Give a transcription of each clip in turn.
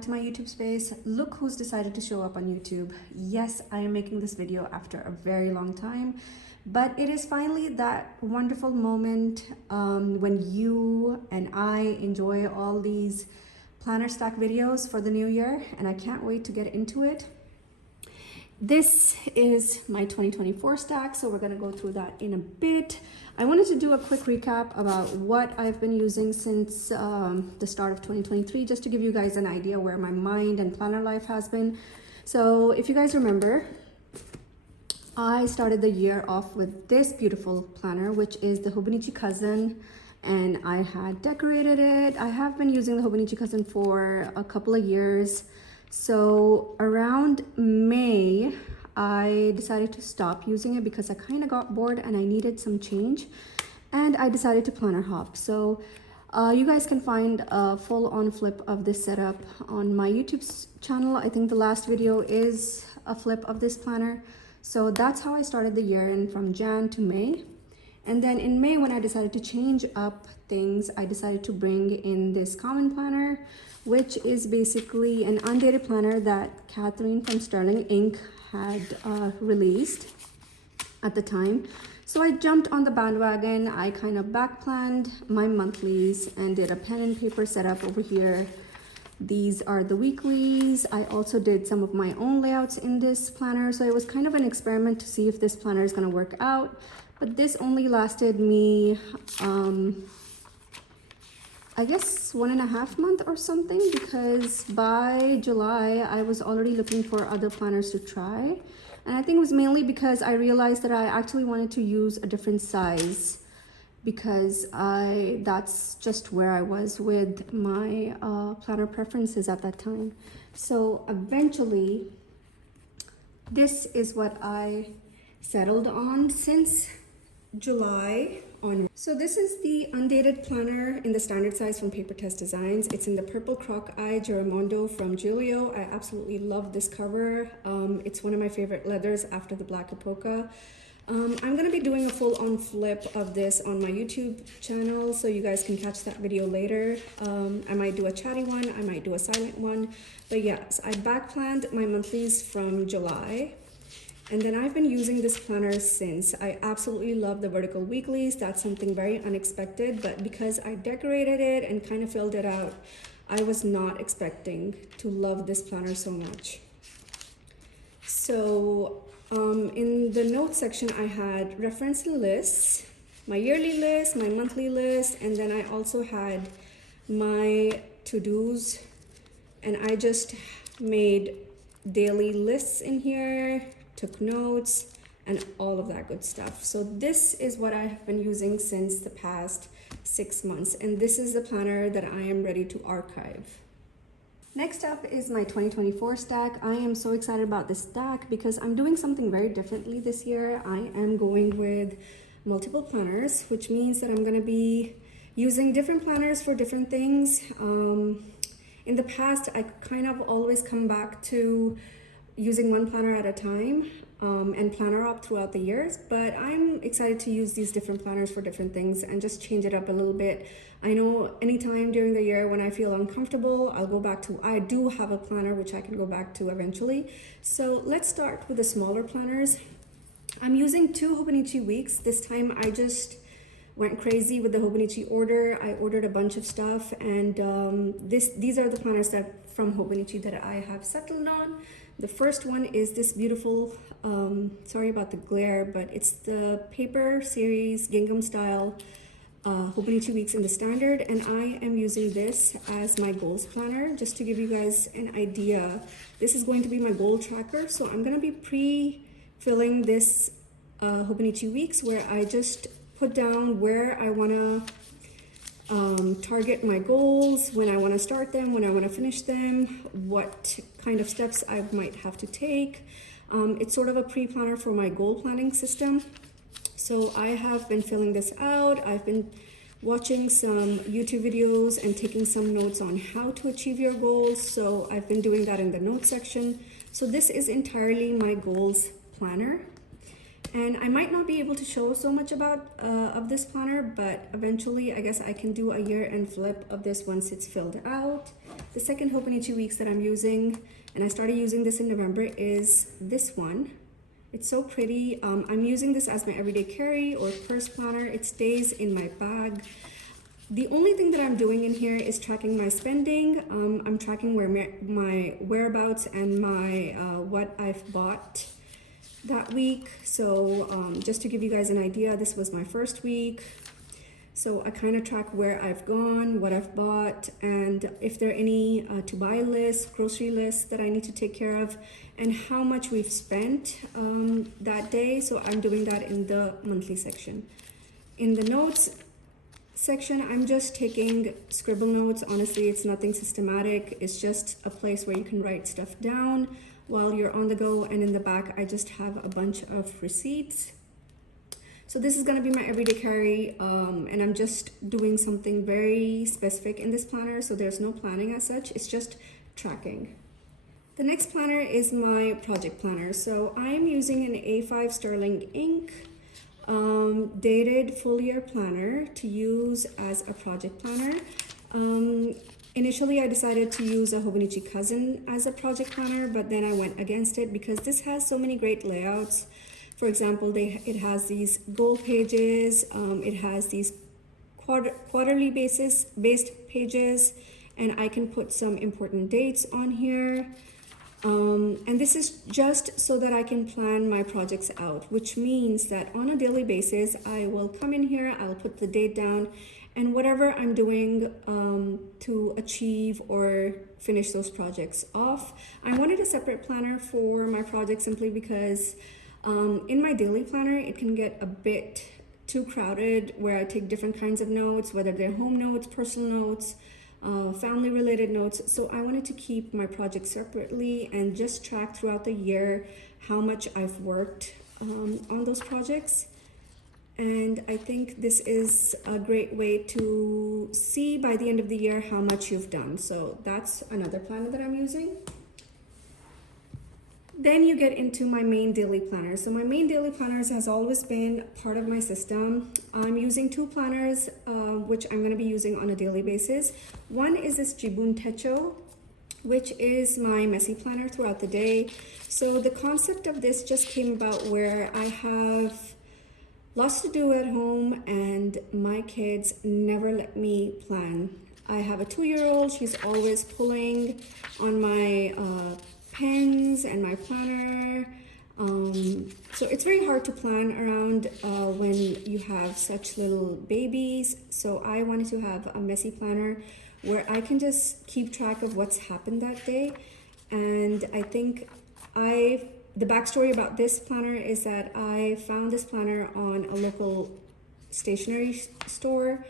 back to my YouTube space. Look who's decided to show up on YouTube. Yes, I am making this video after a very long time, but it is finally that wonderful moment when you and I enjoy all these planner stack videos for the new year, and I can't wait to get into it. This is my 2024 stack, so we're gonna go through that in a bit. I wanted to do a quick recap about what I've been using since the start of 2023, just to give you guys an idea where my mind and planner life has been. So if you guys remember, I started the year off with this beautiful planner, which is the Hobonichi Cousin, and I had decorated it. I have been using the Hobonichi Cousin for a couple of years. So around May, I decided to stop using it because I kind of got bored and I needed some change, and I decided to planner hop. So you guys can find a full-on flip of this setup on my YouTube channel. I think the last video is a flip of this planner. So that's how I started the year, and from Jan to May. And then in May, when I decided to change up things, I decided to bring in this common planner, which is basically an undated planner that Catherine from Sterling Ink had released at the time. So I jumped on the bandwagon. I kind of back planned my monthlies and did a pen and paper setup over here. These are the weeklies. I also did some of my own layouts in this planner. So it was kind of an experiment to see if this planner is gonna work out. But this only lasted me, I guess 1.5 months or something, because by July, I was already looking for other planners to try. And I think it was mainly because I realized that I actually wanted to use a different size, because that's just where I was with my planner preferences at that time. So eventually, this is what I settled on since July on. So this is the undated planner in the standard size from Paper Test Designs. It's in the purple croc eye Giramondo from Giulio. I absolutely love this cover. It's one of my favorite leathers after the Black Epoca. I'm gonna be doing a full-on flip of this on my YouTube channel, so you guys can catch that video later. I might do a chatty one, I might do a silent one, but yes, I back planned my monthlies from July. And then I've been using this planner since. I absolutely love the vertical weeklies. That's something very unexpected, but because I decorated it and kind of filled it out, I was not expecting to love this planner so much. So in the notes section, I had reference lists, my yearly list, my monthly list, and then I also had my to-dos, and I just made daily lists in here, took notes, and all of that good stuff. So this is what I have been using since the past 6 months, and this is the planner that I am ready to archive. Next up is my 2024 stack. I am so excited about this stack because I'm doing something very differently this year. I am going with multiple planners, which means that I'm gonna be using different planners for different things. In the past, I kind of always come back to using one planner at a time and planner up throughout the years, but I'm excited to use these different planners for different things and just change it up a little bit. I know anytime during the year when I feel uncomfortable, I'll go back to, I do have a planner which I can go back to eventually. So let's start with the smaller planners. I'm using 2 Hobonichi weeks. This time I just went crazy with the Hobonichi order. I ordered a bunch of stuff, and these are the planners that from Hobonichi that I have settled on. The first one is this beautiful, sorry about the glare, but it's the Paper Series Gingham style Hobonichi weeks in the standard, and I am using this as my goals planner. Just to give you guys an idea, this is going to be my goal tracker. So I'm going to be pre-filling this Hobonichi weeks, where I just put down where I want to target my goals, when I want to start them, when I want to finish them, what kind of steps I might have to take. It's sort of a pre-planner for my goal planning system. So I have been filling this out. I've been watching some YouTube videos and taking some notes on how to achieve your goals. So I've been doing that in the notes section. So this is entirely my goals planner. And I might not be able to show so much about of this planner, but eventually I guess I can do a year-end flip of this once it's filled out. The second Hobonichi Weeks that I'm using, and I started using this in November, is this one. It's so pretty. I'm using this as my everyday carry or purse planner. It stays in my bag. The only thing that I'm doing in here is tracking my spending. I'm tracking where my whereabouts and my what I've bought that week. So just to give you guys an idea, this was my first week. So I kind of track where I've gone, what I've bought, and if there are any to buy lists, grocery lists that I need to take care of, and how much we've spent that day. So I'm doing that in the monthly section. In the notes section, I'm just taking scribble notes. Honestly, it's nothing systematic. It's just a place where you can write stuff down while you're on the go. And in the back, I just have a bunch of receipts. So this is gonna be my everyday carry, and I'm just doing something very specific in this planner. So there's no planning as such, it's just tracking. The next planner is my project planner. So I am using an A5 Sterling ink dated full year planner to use as a project planner. Initially I decided to use a Hobonichi Cousin as a project planner, but then I went against it because this has so many great layouts. For example, it has these goal pages, it has these quarterly based pages, and I can put some important dates on here. And this is just so that I can plan my projects out, which means that on a daily basis, I will come in here, I'll put the date down, and whatever I'm doing to achieve or finish those projects off. I wanted a separate planner for my projects simply because in my daily planner, it can get a bit too crowded where I take different kinds of notes, whether they're home notes, personal notes, family related notes. So I wanted to keep my projects separately and just track throughout the year how much I've worked on those projects. And I think this is a great way to see by the end of the year how much you've done. So that's another planner that I'm using. Then you get into my main daily planner. So my main daily planners has always been part of my system. I'm using two planners, which I'm going to be using on a daily basis. One is this Jibun Techo, which is my messy planner throughout the day. So the concept of this just came about where I have lots to do at home and my kids never let me plan. I have a 2-year-old, she's always pulling on my pens and my planner. So it's very hard to plan around when you have such little babies. So I wanted to have a messy planner where I can just keep track of what's happened that day. And I think the backstory about this planner is that I found this planner on a local stationery store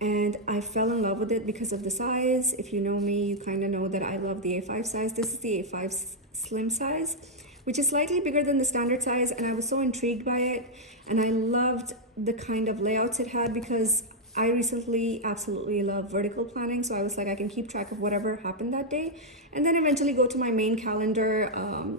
and I fell in love with it because of the size. If you know me, you kind of know that I love the A5 size. This is the A5 slim size, which is slightly bigger than the standard size, and I was so intrigued by it, and I loved the kind of layouts it had because I recently absolutely love vertical planning. So I was like, I can keep track of whatever happened that day and then eventually go to my main calendar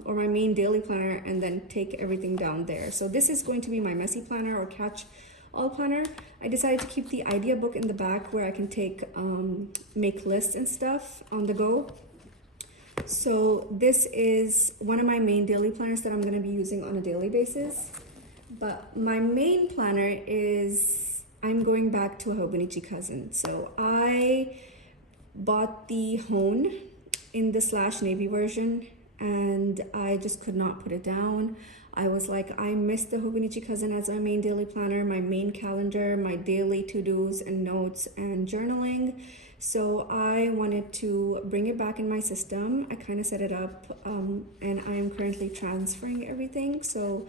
or my main daily planner and then take everything down there. So this is going to be my messy planner or catch all planner. I decided to keep the idea book in the back where I can make lists and stuff on the go. So this is one of my main daily planners that I'm going to be using on a daily basis. But my main planner is, I'm going back to a Hobonichi Cousin. So I bought the Hone in the / navy version and I just could not put it down. I was like, I missed the Hobonichi Cousin as my main daily planner, my main calendar, my daily to-dos and notes and journaling. So I wanted to bring it back in my system. I kind of set it up and I am currently transferring everything. So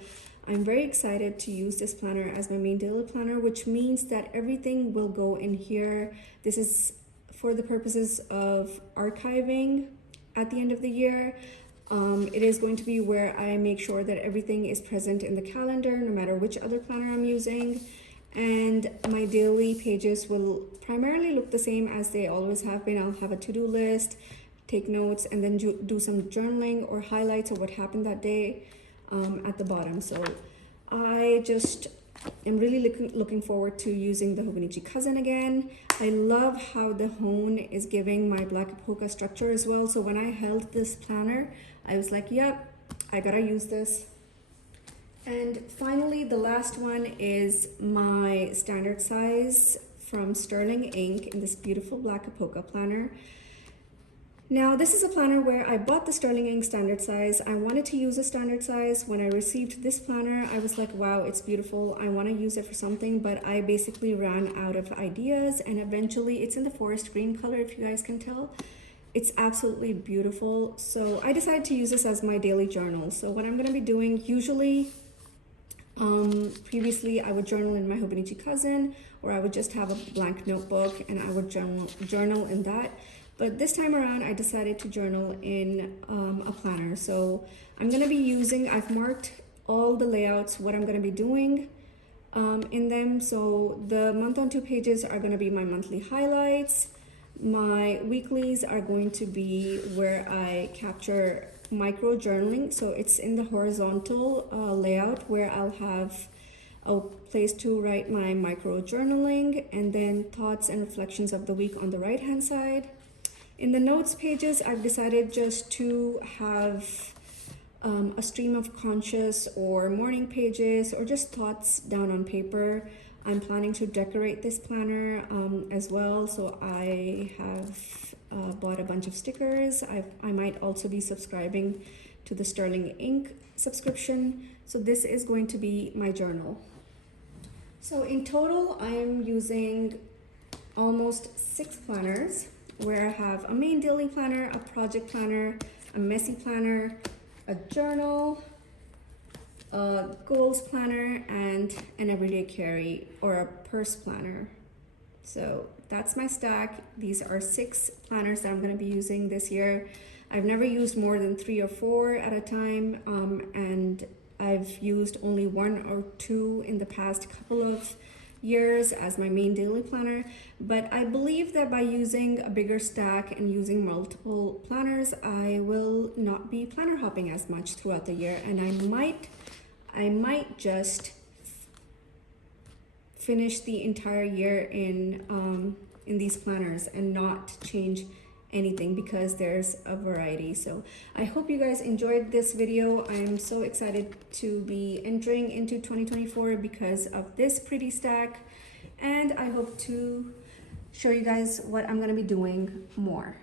I'm very excited to use this planner as my main daily planner, which means that everything will go in here. This is for the purposes of archiving at the end of the year. It is going to be where I make sure that everything is present in the calendar, no matter which other planner I'm using. And my daily pages will primarily look the same as they always have been. I'll have a to-do list, take notes, and then do some journaling or highlights of what happened that day at the bottom. So I just am really looking forward to using the Hobonichi Cousin again. I love how the hone is giving my Black Polka structure as well. So when I held this planner, I was like, yep, I gotta use this. And finally, the last one is my standard size from Sterling Ink in this beautiful Black Polka planner. Now, this is a planner where I bought the Sterling Ink standard size. I wanted to use a standard size. When I received this planner, I was like, wow, it's beautiful. I want to use it for something, but I basically ran out of ideas, and eventually it's in the forest green color, if you guys can tell. It's absolutely beautiful. So I decided to use this as my daily journal. So what I'm going to be doing, usually, previously I would journal in my Hobonichi Cousin, or I would just have a blank notebook and I would journal in that. But this time around, I decided to journal in a planner. So I'm gonna be using, I've marked all the layouts, what I'm gonna be doing in them. So the month on 2 pages are gonna be my monthly highlights. My weeklies are going to be where I capture micro journaling. So it's in the horizontal layout where I'll have a place to write my micro journaling, and then thoughts and reflections of the week on the right hand side. In the notes pages, I've decided just to have a stream of conscious or morning pages or just thoughts down on paper. I'm planning to decorate this planner as well, so I have bought a bunch of stickers. I might also be subscribing to the Sterling Ink subscription. So this is going to be my journal. So in total, I am using almost 6 planners, where I have a main daily planner, a project planner, a messy planner, a journal, a goals planner, and an everyday carry or a purse planner. So that's my stack. These are 6 planners that I'm going to be using this year. I've never used more than 3 or 4 at a time, and I've used only 1 or 2 in the past couple of years as my main daily planner. But I believe that by using a bigger stack and using multiple planners, I will not be planner hopping as much throughout the year, and I might just finish the entire year in these planners and not change anything because there's a variety. So I hope you guys enjoyed this video. I am so excited to be entering into 2024 because of this pretty stack, and I hope to show you guys what I'm going to be doing more.